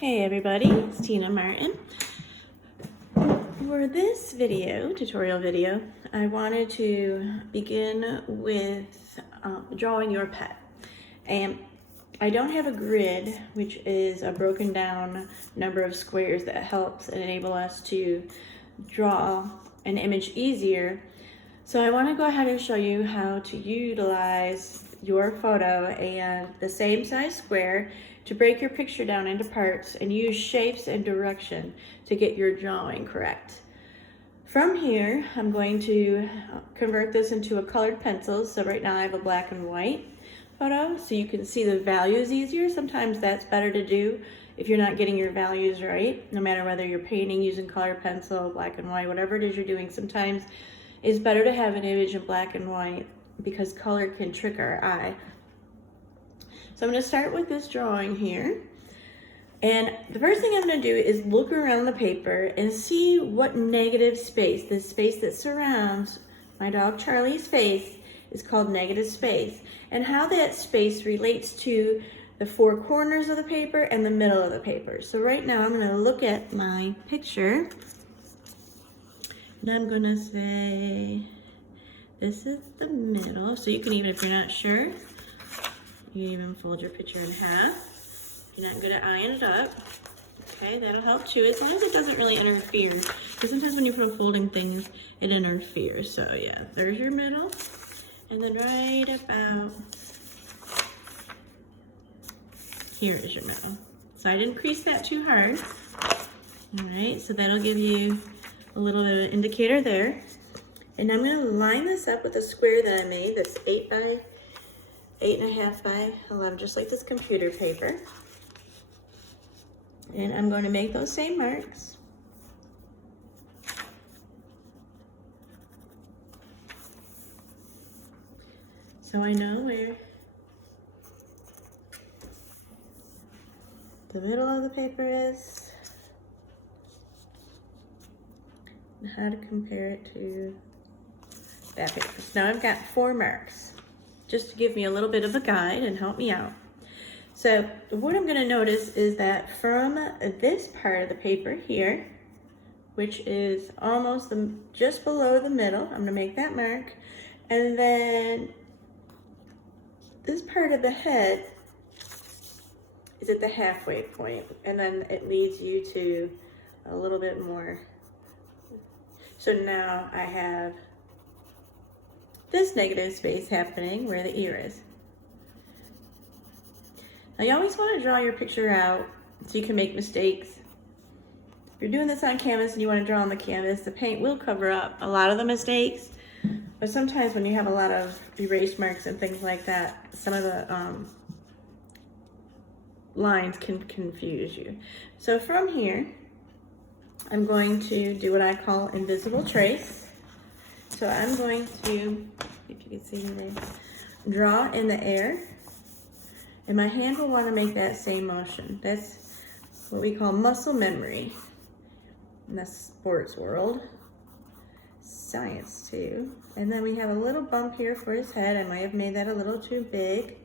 Hey everybody, it's Tina Martin. For this video, tutorial video, I wanted to begin with drawing your pet. And I don't have a grid, which is a broken down number of squares that helps enable us to draw an image easier. So I want to go ahead and show you how to utilize your photo and the same size square to break your picture down into parts and use shapes and direction to get your drawing correct. From here, I'm going to convert this into a colored pencil. So right now I have a black and white photo so you can see the values easier. Sometimes that's better to do if you're not getting your values right, no matter whether you're painting using colored pencil, black and white, whatever it is you're doing. Sometimes it's better to have an image in black and white because color can trick our eye. So I'm going to start with this drawing here. And the first thing I'm going to do is look around the paper and see what negative space, the space that surrounds my dog Charlie's face, is called negative space, and how that space relates to the four corners of the paper and the middle of the paper. So right now I'm going to look at my picture and I'm going to say this is the middle. So you can, even if you're not sure, you even fold your picture in half. If you're not good at eyeing it up, okay, that'll help too, as long as it doesn't really interfere. Because sometimes when you put folding things, it interferes. So yeah, there's your middle. And then right about here is your middle. So I didn't crease that too hard. All right, so that'll give you a little bit of an indicator there. And I'm gonna line this up with a square that I made that's 8 by 8.5 by 11, just like this computer paper. And I'm going to make those same marks. So I know where the middle of the paper is and how to compare it to that paper. So now I've got 4 marks, just to give me a little bit of a guide and help me out. So what I'm gonna notice is that from this part of the paper here, which is almost just below the middle, I'm gonna make that mark. And then this part of the head is at the halfway point, and then it leads you to a little bit more. So now I have this negative space happening where the ear is. Now you always want to draw your picture out so you can make mistakes. If you're doing this on canvas and you want to draw on the canvas, the paint will cover up a lot of the mistakes, but sometimes when you have a lot of erase marks and things like that, some of the lines can confuse you. So from here, I'm going to do what I call invisible trace. So I'm going to, if you can see me there, draw in the air, and my hand will want to make that same motion. That's what we call muscle memory in the sports world, science too. And then we have a little bump here for his head. I might have made that a little too big.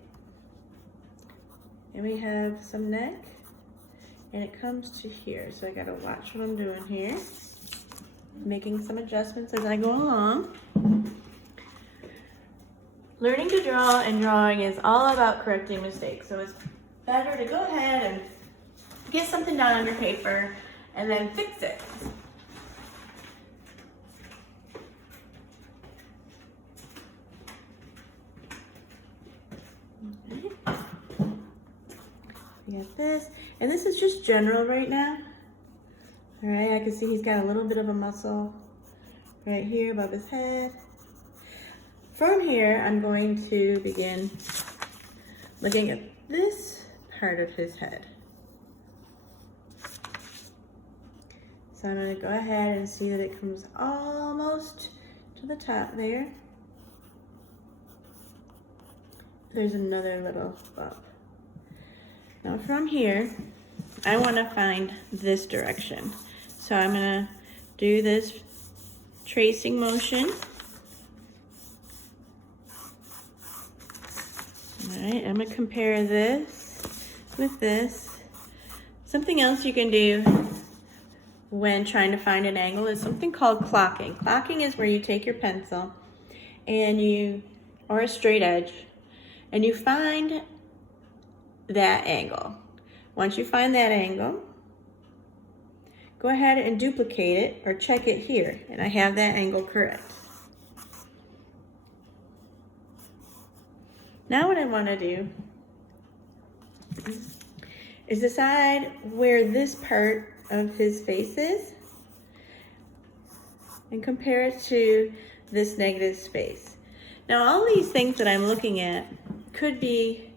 And we have some neck, and it comes to here. So I gotta watch what I'm doing here, making some adjustments as I go along. Learning to draw and drawing is all about correcting mistakes. So it's better to go ahead and get something down on your paper and then fix it. Okay. We got this, and this is just general right now. All right, I can see he's got a little bit of a muscle right here above his head. From here, I'm going to begin looking at this part of his head. So I'm going to go ahead and see that it comes almost to the top there. There's another little bump. Now from here, I want to find this direction. So I'm going to do this tracing motion. All right, I'm gonna compare this with this. Something else you can do when trying to find an angle is something called clocking. Clocking is where you take your pencil and or a straight edge, and you find that angle. Once you find that angle, go ahead and duplicate it or check it here, and I have that angle correct. Now what I want to do is decide where this part of his face is and compare it to this negative space. Now all these things that I'm looking at could be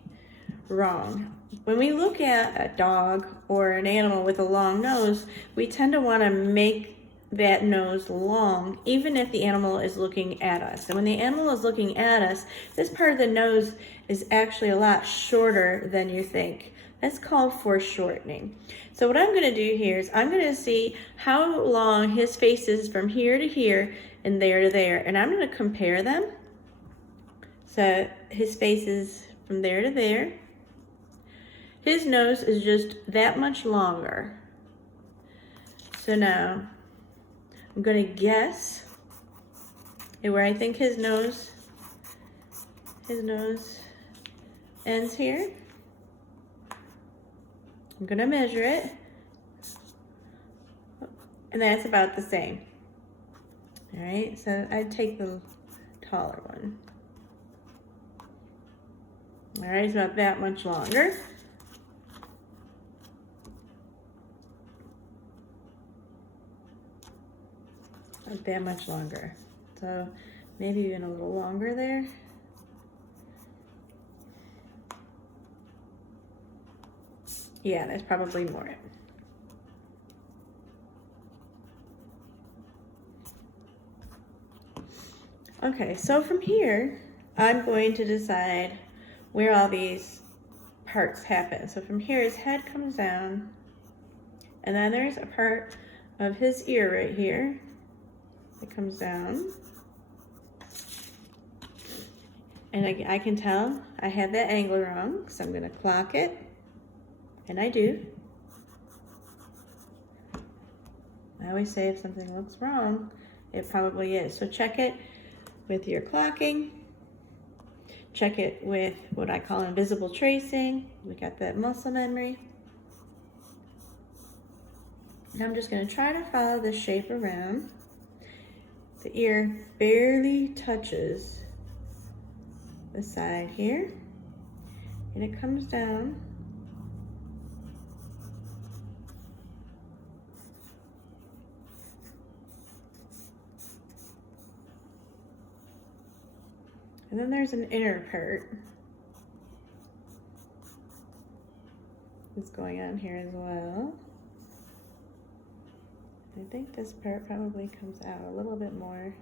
wrong. When we look at a dog or an animal with a long nose, we tend to want to make that nose long, even if the animal is looking at us. And when the animal is looking at us, this part of the nose is actually a lot shorter than you think. That's called foreshortening. So what I'm going to do here is I'm going to see how long his face is from here to here and there to there. And I'm going to compare them. So his face is from there to there. His nose is just that much longer. So now I'm going to guess where I think his nose ends here. I'm going to measure it, and that's about the same. All right, so I'd take the taller one. All right, it's about that much longer. Like that much longer. So maybe even a little longer there. Yeah, that's probably more. Okay, so from here, I'm going to decide where all these parts happen. So from here, his head comes down, and then there's a part of his ear right here that comes down. And I can tell I have that angle wrong, so I'm gonna clock it. And I do. I always say if something looks wrong, it probably is. So check it with your clocking. Check it with what I call invisible tracing. We got that muscle memory. And I'm just going to try to follow the shape around. The ear barely touches the side here. And it comes down. And then there's an inner part that's going on here as well. I think this part probably comes out a little bit more.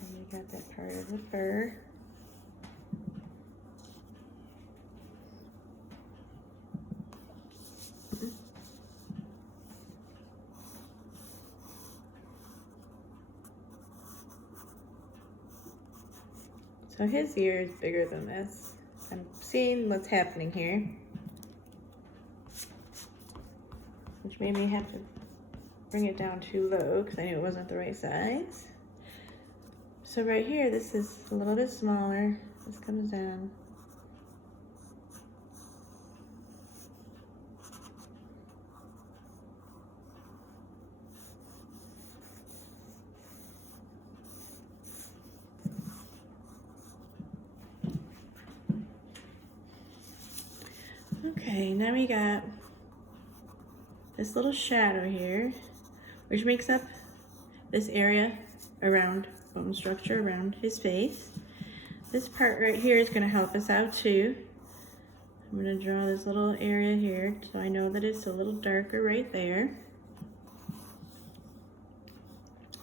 And we got that part of the fur. So his ear is bigger than this. I'm seeing what's happening here, which made me have to bring it down too low because I knew it wasn't the right size. So right here, this is a little bit smaller. This comes down. Okay, now we got this little shadow here, which makes up this area around bone structure around his face. This part right here is going to help us out too. I'm going to draw this little area here so I know that it's a little darker right there.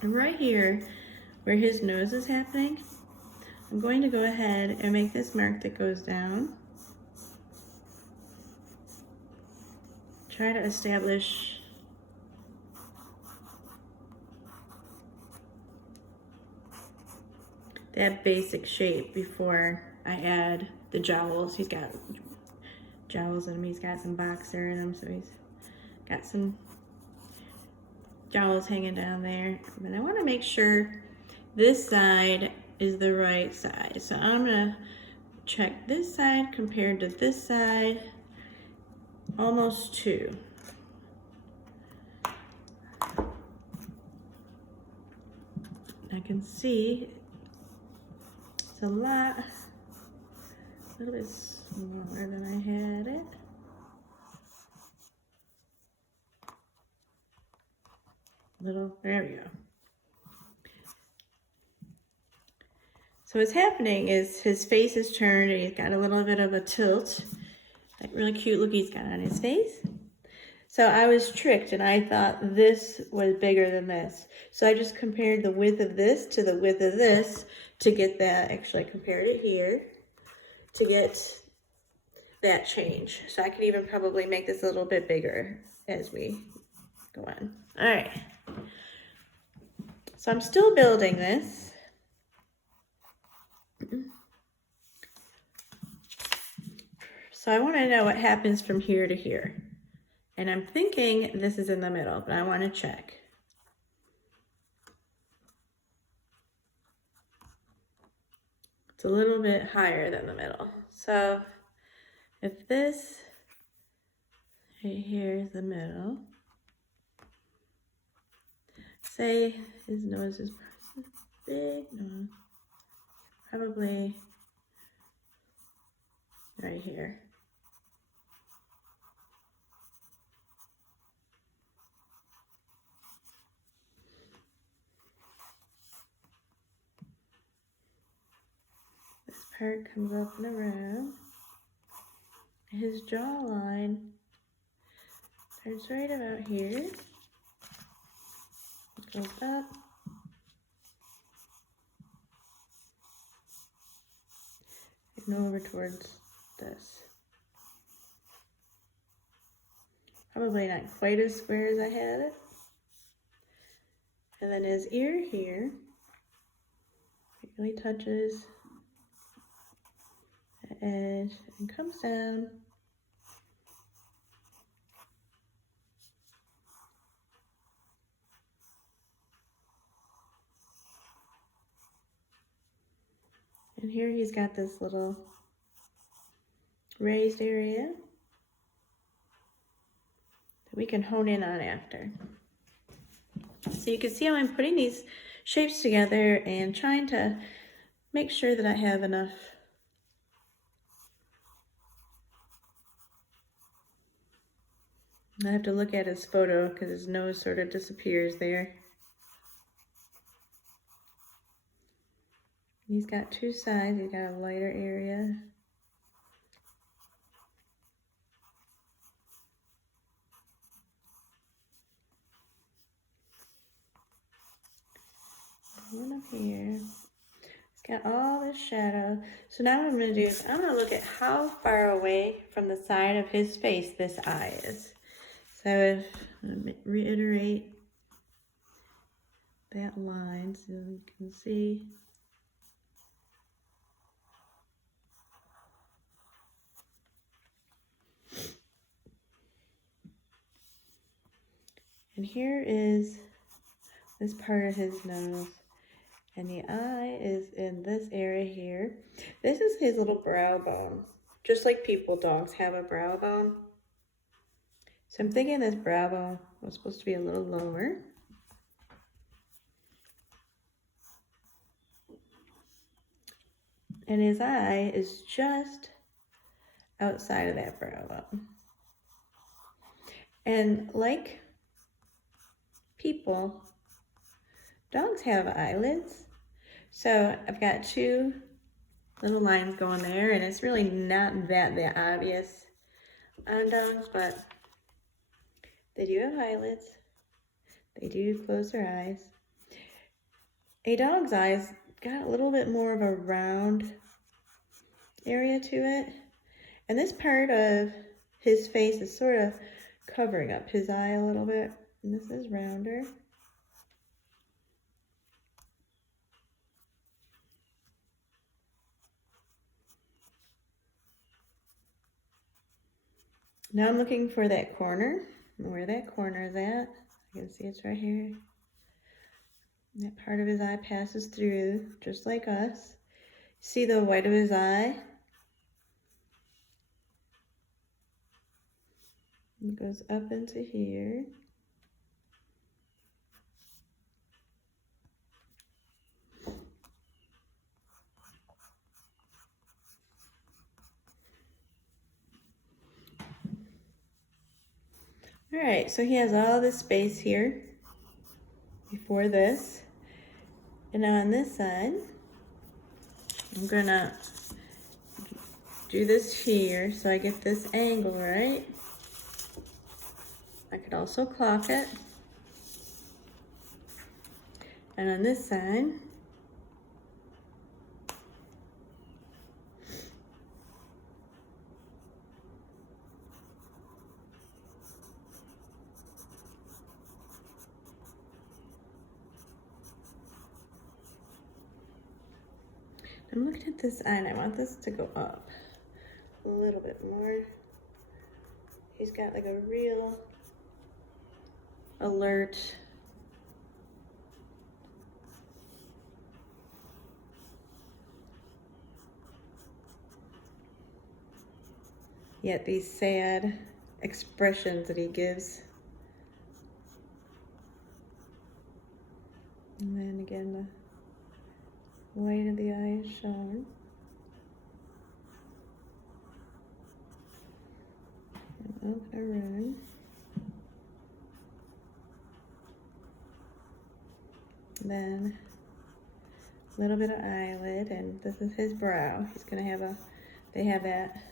And right here, where his nose is happening, I'm going to go ahead and make this mark that goes down. Try to establish that basic shape before I add the jowls. He's got jowls in him. He's got some boxer in him, so he's got some jowls hanging down there. But I want to make sure this side is the right side. So I'm gonna check this side compared to this side, almost 2. I can see it's a little bit smaller than I had it. There we go. So what's happening is his face is turned and he's got a little bit of a tilt. That really cute look he's got on his face. So I was tricked and I thought this was bigger than this. So I just compared the width of this to the width of this to get that. Actually, I compared it here to get that change. So I could even probably make this a little bit bigger as we go on. All right. So I'm still building this. So I want to know what happens from here to here. And I'm thinking this is in the middle, but I want to check. It's a little bit higher than the middle. So if this right here is the middle, say his nose is big, no, probably right here. This part comes up and around. His jawline starts right about here. It goes up. And over towards this. Probably not quite as square as I had it. And then his ear here, it really touches the edge and comes down. And here he's got this little raised area that we can hone in on after. So you can see how I'm putting these shapes together and trying to make sure that I have enough I have to look at his photo because his nose sort of disappears there. He's got 2 sides. He's got a lighter area. One up here. It's got all this shadow. So now what I'm going to do is I'm going to look at how far away from the side of his face this eye is. So if I'm going to reiterate that line so you can see. And here is this part of his nose. And the eye is in this area here. This is his little brow bone. Just like people, dogs have a brow bone. So I'm thinking this brow bone was supposed to be a little lower. And his eye is just outside of that brow bone. And like people, dogs have eyelids. So I've got 2 little lines going there, and it's really not that obvious on dogs, but they do have eyelids. They do close their eyes. A dog's eyes got a little bit more of a round area to it. And this part of his face is sort of covering up his eye a little bit. And this is rounder. Now I'm looking for that corner, and where that corner is at. I can see it's right here. That part of his eye passes through, just like us. See the white of his eye? It goes up into here. All right, so he has all this space here before this. And now on this side, I'm gonna do this here so I get this angle right. I could also clock it. And on this side, I'm looking at this eye and I want this to go up a little bit more. He's got like a real alert yet these sad expressions that he gives. And then again, the white of the eye is shown. And up around. Then a little bit of eyelid, and this is his brow. He's gonna have they have that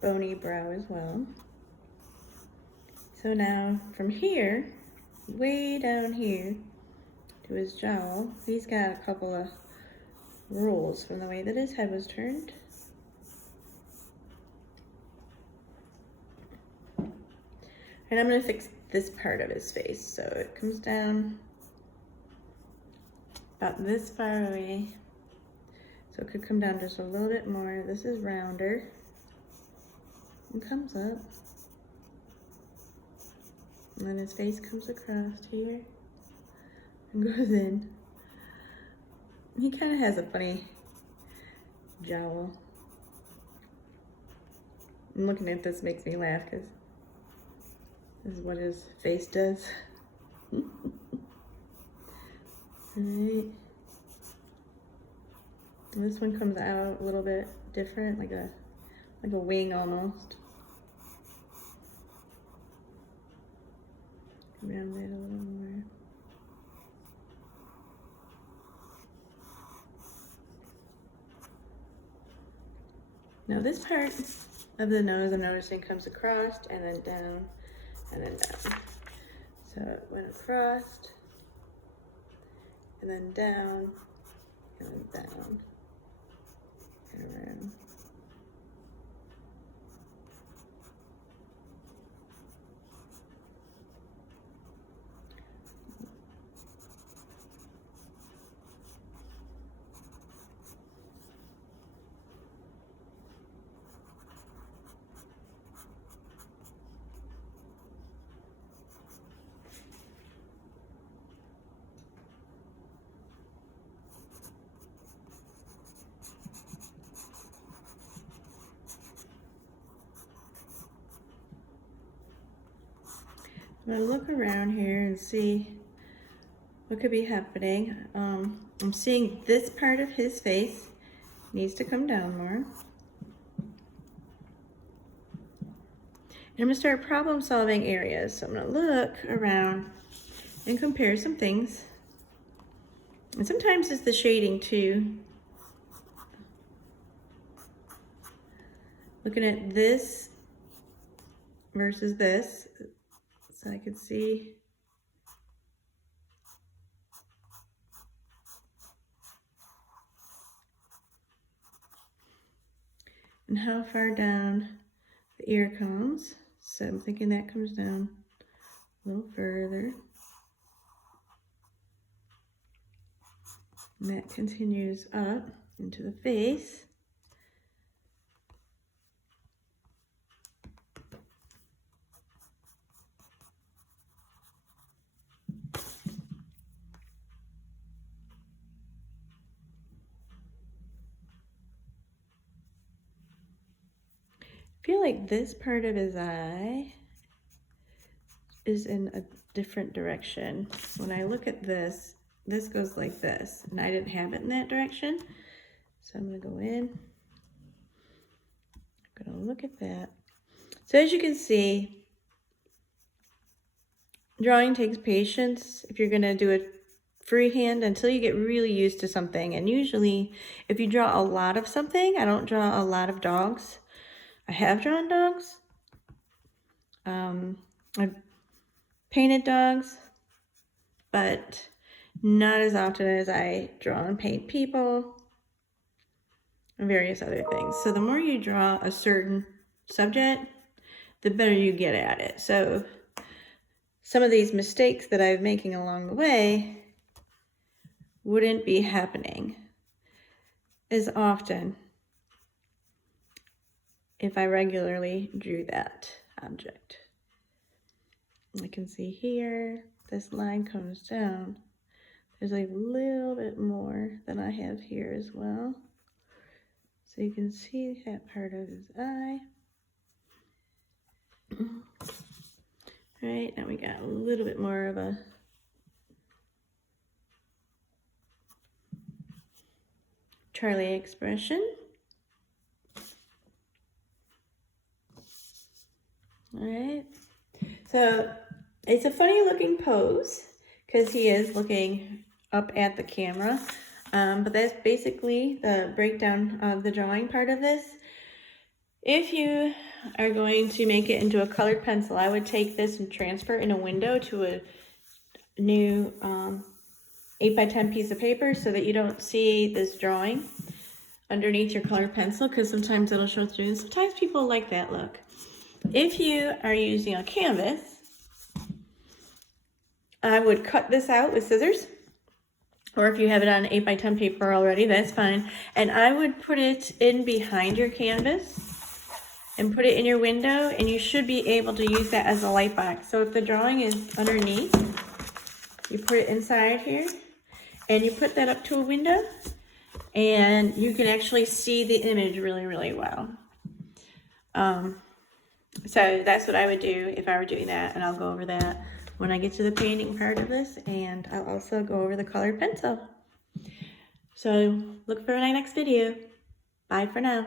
bony brow as well. So now from here, way down here to his jowl, he's got a couple of rules from the way that his head was turned. And I'm gonna fix this part of his face. So it comes down about this far away. So it could come down just a little bit more. This is rounder. And comes up. And then his face comes across here and goes in. He kind of has a funny jowl. I'm looking at this, makes me laugh because this is what his face does. Alright. This one comes out a little bit different, like a wing almost. Round that a little more. Now this part of the nose I'm noticing comes across and then down and then down. So it went across and then down and then down and around. I'm gonna look around here and see what could be happening. I'm seeing this part of his face needs to come down more. And I'm gonna start problem solving areas. So I'm gonna look around and compare some things. And sometimes it's the shading too. Looking at this versus this. So I could see and how far down the ear comes. So I'm thinking that comes down a little further. And that continues up into the face. feel like this part of his eye is in a different direction. When I look at this, this goes like this, and I didn't have it in that direction. So I'm gonna go in, I'm gonna look at that. So as you can see, drawing takes patience if you're gonna do it freehand until you get really used to something. And usually if you draw a lot of something, I don't draw a lot of dogs. I have drawn dogs. I've painted dogs, but not as often as I draw and paint people and various other things. So the more you draw a certain subject, the better you get at it. So some of these mistakes that I'm making along the way wouldn't be happening as often if I regularly drew that object. I can see here, this line comes down. There's a little bit more than I have here as well. So you can see that part of his eye. All right, now we got a little bit more of a Charlie expression. All right, so it's a funny looking pose because he is looking up at the camera, but that's basically the breakdown of the drawing part of this. If you are going to make it into a colored pencil, I would take this and transfer it in a window to a new 8x10 piece of paper so that you don't see this drawing underneath your colored pencil, because sometimes it'll show through and sometimes people like that look. If you are using a canvas, I would cut this out with scissors, or if you have it on 8x10 paper already, that's fine. And I would put it in behind your canvas and put it in your window, and you should be able to use that as a light box. So if the drawing is underneath, you put it inside here, and you put that up to a window, and you can actually see the image really, really well. So that's what I would do if I were doing that, and I'll go over that when I get to the painting part of this, and I'll also go over the colored pencil. So look for my next video. Bye for now.